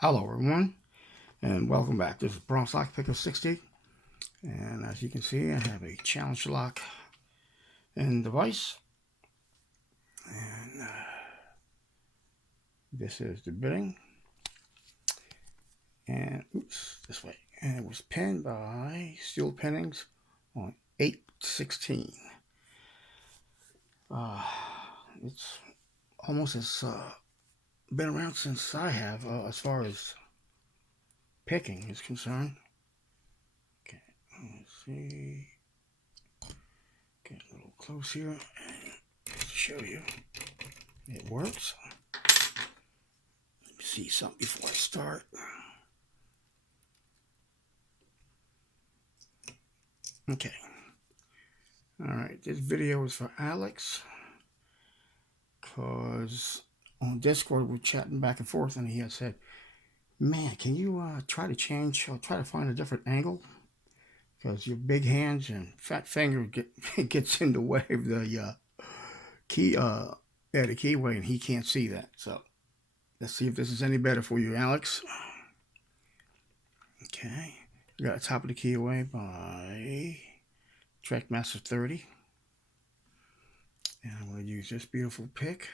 Hello everyone, and welcome back. This is Bronx Lock Picker 60, and as you can see, I have a challenge lock in device, and this is the bidding, and oops, this way, and it was pinned by Steel Pinnings on 8/16. It's almost as been around since I have, as far as picking is concerned. Okay, let's see. Get a little close here and just to show you it works. Let me see something before I start. Okay. Alright, this video is for Alex, because on Discord we're chatting back and forth, and he had said, man, can you try to change or try to find a different angle? Because your big hands and fat finger gets in the way of the key, the keyway, and he can't see that. So let's see if this is any better for you, Alex. Okay, we got the top of the keyway by Trackmaster 30. And I'm going to use this beautiful pick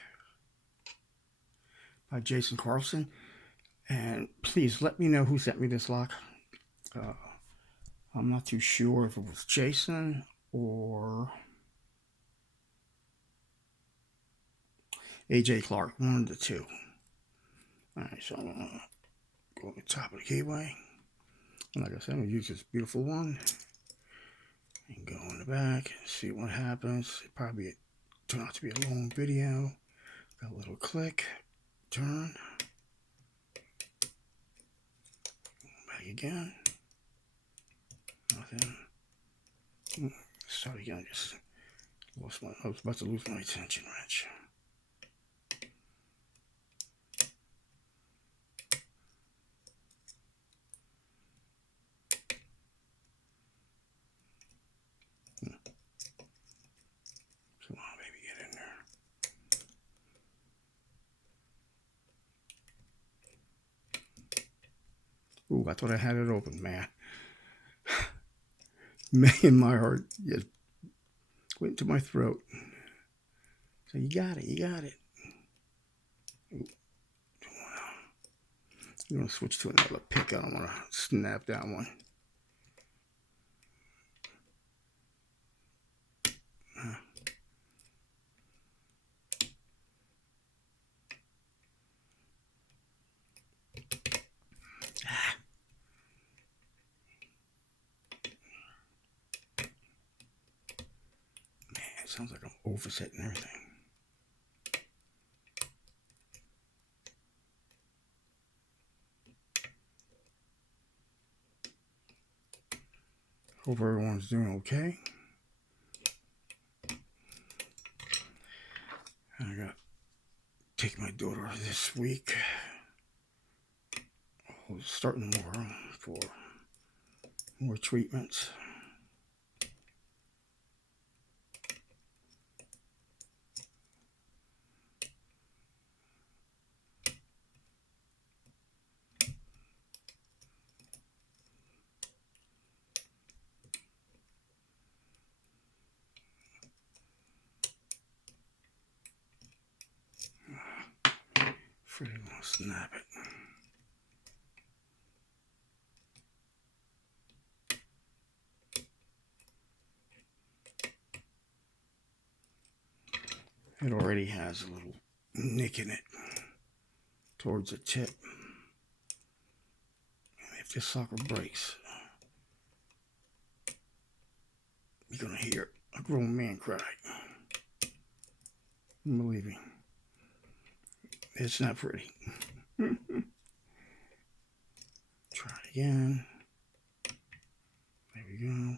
by Jason Carlson. And please let me know who sent me this lock. I'm not too sure if it was Jason or AJ Clark, one of the two. Alright, so I'm going to go to the top of the keyway. And like I said, I'm going to use this beautiful one. And go in the back and see what happens. It probably turned out to be a long video. Got a little click, turn. Back again. Nothing. Start again. Just lost my. I was about to lose my tension wrench. Come on, baby, get in there. Ooh, I thought I had it open, man. Man, my heart just went to my throat. So you got it, you got it. Ooh. I'm going to switch to another pick. I don't want to snap that one. Man, it sounds like I'm oversetting everything. Hope everyone's doing okay. I got to take my daughter this week. Starting tomorrow for more treatments. Afraid I'm gonna snap it. It already has a little nick in it towards the tip. And if this sucker breaks, you're gonna hear a grown man cry. Believe me, it's not pretty. Try it again. There we go.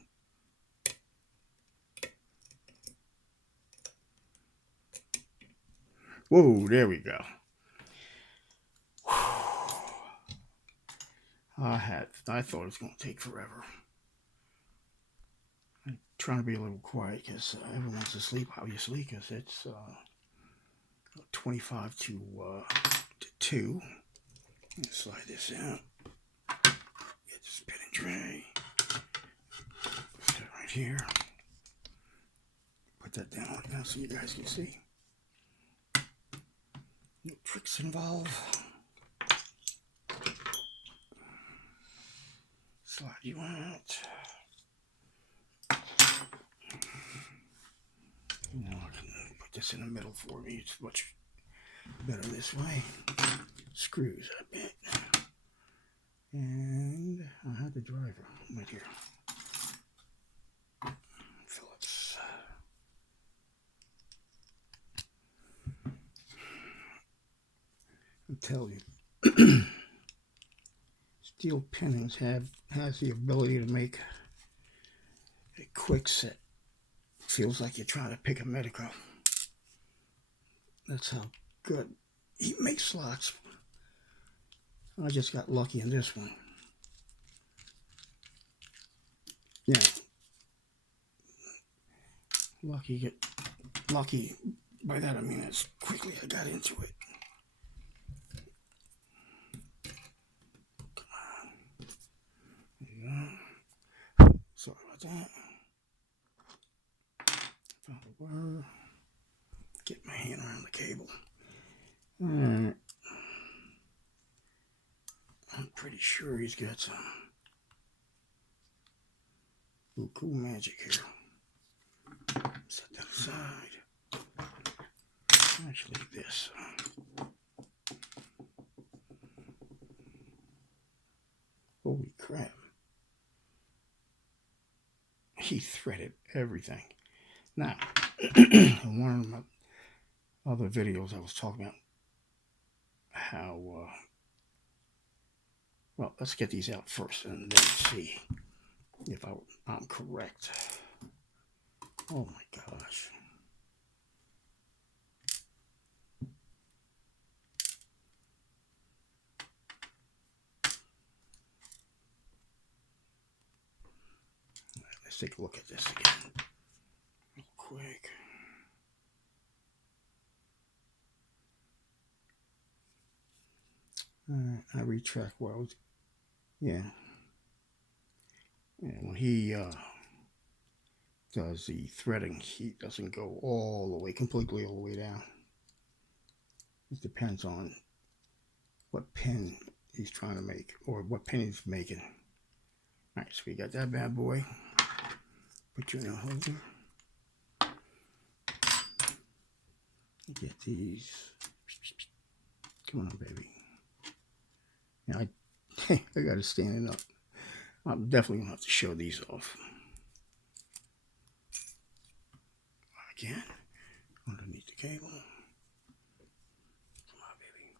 Whoa, there we go. I thought it was going to take forever. I'm trying to be a little quiet because everyone's asleep, obviously, because it's 25 to 2. Slide this out. Get the spinning tray. Put that right here. Put that down right now so you guys can see. No tricks involved. Slide you out. Now I can put this in the middle for me. It's much better this way. Screws, I bet. And I have the driver right here. Phillips. I tell you, steel Pinnings has the ability to make a quick set. Feels like you're trying to pick a medical. That's how good he makes slots. I just got lucky in this one. Yeah. Lucky. By that I mean as quickly I got into it. Come on. There you go. Sorry about that. Found the wire. Get my hand around the cable. Alright. I'm pretty sure he's got some cool magic here. Set that aside. Actually, this. Holy crap. He threaded everything. Now, in one of my other videos I was talking about how, well, let's get these out first and then see if I'm correct. Oh my gosh. Let's take a look at this again real quick. I retract what I was, yeah. And when he does the threading, he doesn't go all the way, completely all the way down. It depends on what pin he's trying to make, or what pin he's making. All right, so we got that bad boy. Put you in a holder. Get these. Come on, baby. Now I got to stand it up. I'm definitely gonna have to show these off. Again, underneath the cable. Come on, baby.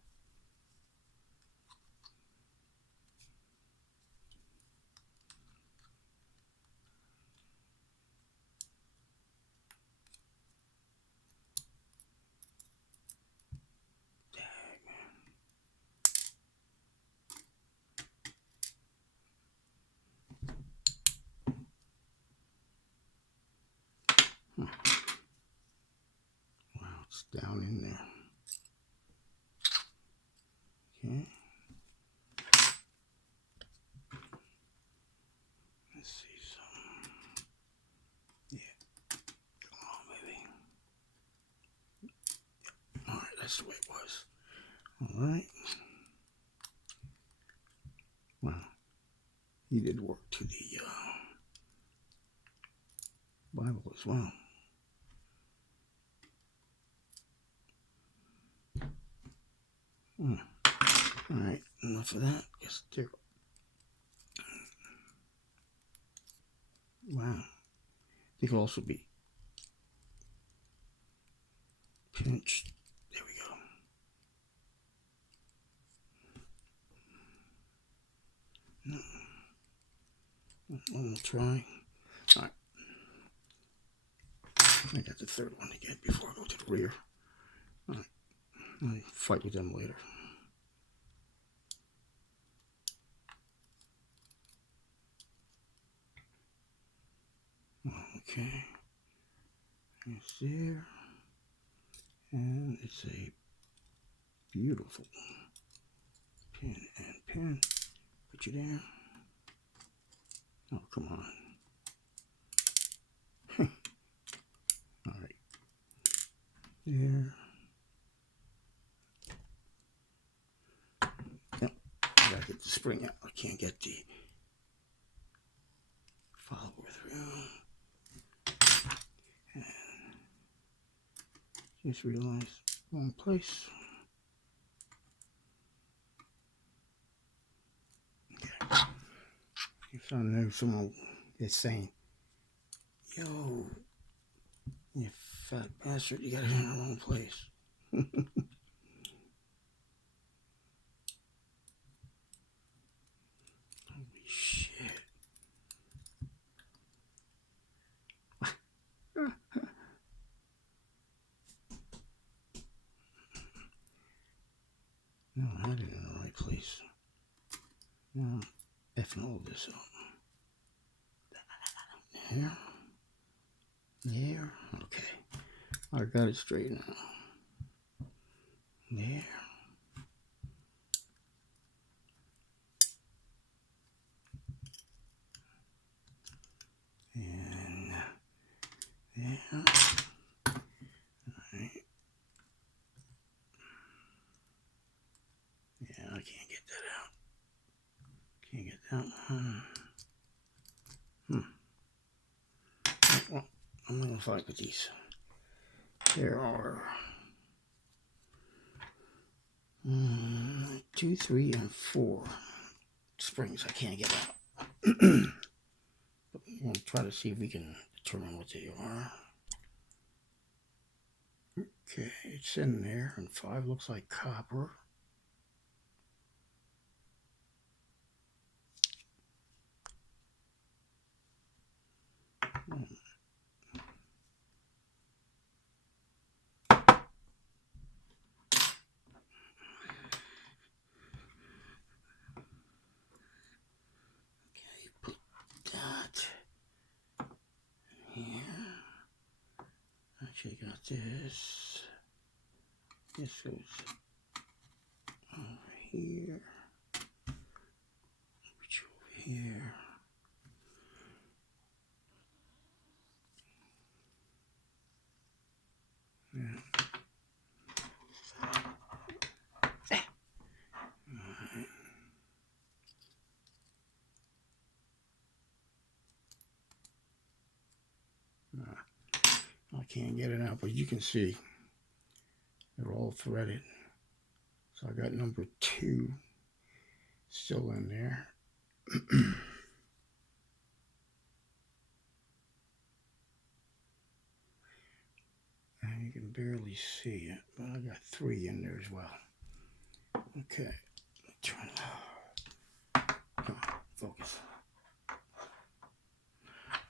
Wow, it's down in there. Okay. Let's see some. Yeah. Come on, baby. All right, that's the way it was. All right. Wow. He did work to the Bible as well. All right, enough of that. Yes, there. Wow. They could also be pinched. There we go. One more try. All right. I got the third one to get before I go to the rear. All right. I'll fight with them later. Okay. It's there. And it's a beautiful pin. pin. Put you there. Oh, come on. All right. There. Yep. I gotta get the spring out. I can't get the follower through. And just realized wrong place. Okay. If I know someone is saying, yo, you fat bastard, you got it in the wrong place. Holy shit. No, I had it in the right place. Now I'm effing all this up. There. There. Okay. I got it straight now. There. And there. Alright. Yeah, I can't get that out. Can't get that one. Well, I'm not gonna fight with these. There are 2, 3, and 4 springs I can't get out. But we're gonna try to see if we can determine what they are. Okay, it's in there, and 5 looks like copper. Put that here. Actually got this. This goes over here. Reach over here. Yeah. I can't get it out, but you can see they're all threaded. So I got number 2 still in there. And you can barely see it, but I got 3 in there as well. Okay, turn it off. Come on, focus.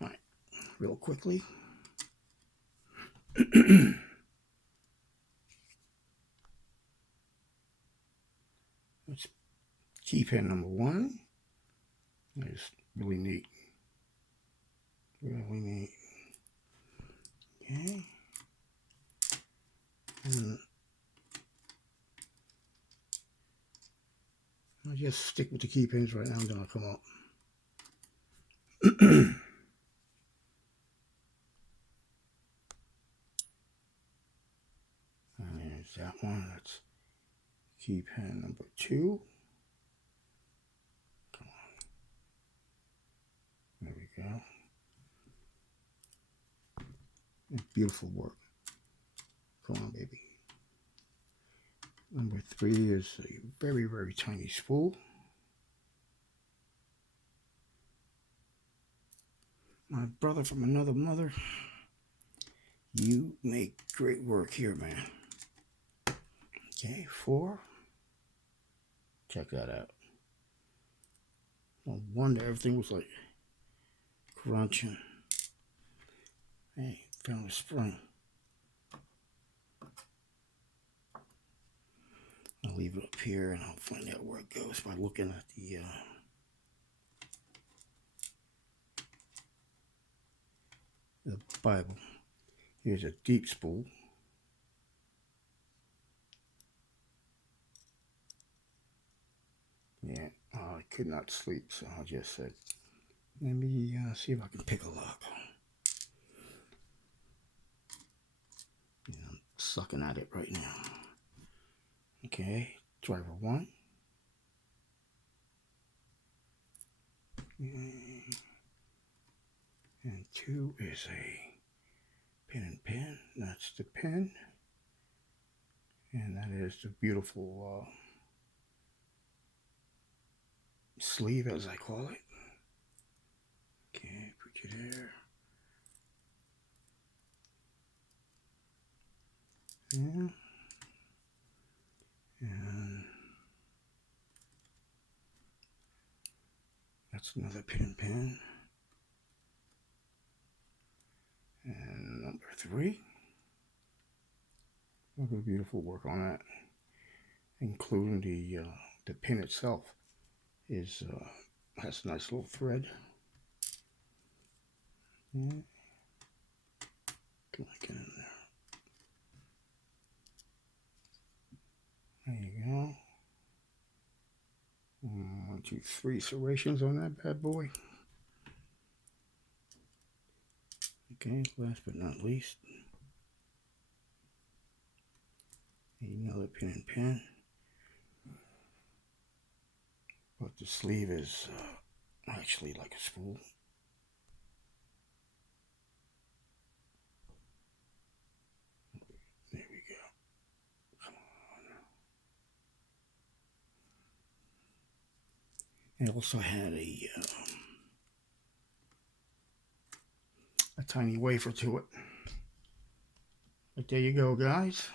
All right, real quickly. Let's key pin number 1. It's really neat. Really neat. Okay. And I'll just stick with the key pins right now, and then I'll come up. And there's that one. That's key pin number 2. Come on. There we go. Beautiful work. Come on, baby. Number 3 is a very, very tiny spool. My brother from another mother, you make great work here, man. Okay, 4. Check that out. No wonder everything was like crunching. Hey, found a spring. I'll leave it up here and I'll find out where it goes by looking at the Bible. Here's a deep spool. Yeah, could not sleep, so I just said, let me see if I can pick a lock. I'm sucking at it right now. Okay, driver 1. And 2 is a pin and pin. That's the pin. And that is the beautiful sleeve, as I call it. Okay, put you there. Yeah. And that's another pin and pin. And number 3. Look at the beautiful work on that, including the pin itself is has a nice little thread. Yeah. Can I get in there? There you go. 1, 2, 3 serrations on that bad boy. Okay, last but not least, another pin and pin. But the sleeve is actually like a spool. There we go. Come on. It also had a tiny wafer to it. But there you go, guys.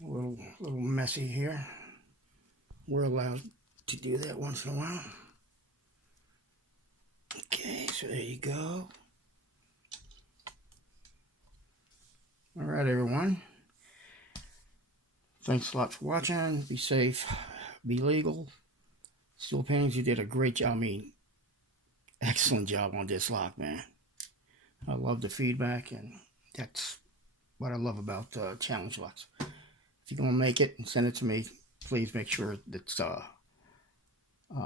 A little messy here. We're allowed to do that once in a while. Okay, so there you go. All right, everyone. Thanks a lot for watching. Be safe. Be legal. Still Pinnings, you did a great job. I mean, excellent job on this lock, man. I love the feedback, and that's what I love about challenge locks. If you're going to make it and send it to me, please make sure that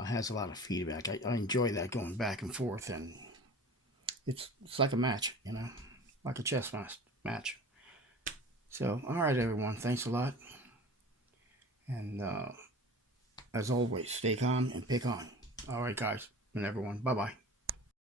has a lot of feedback. I enjoy that, going back and forth, and it's like a match, you know, like a chess match. So, all right, everyone, thanks a lot. And as always, stay calm and pick on. All right, guys and everyone, bye-bye.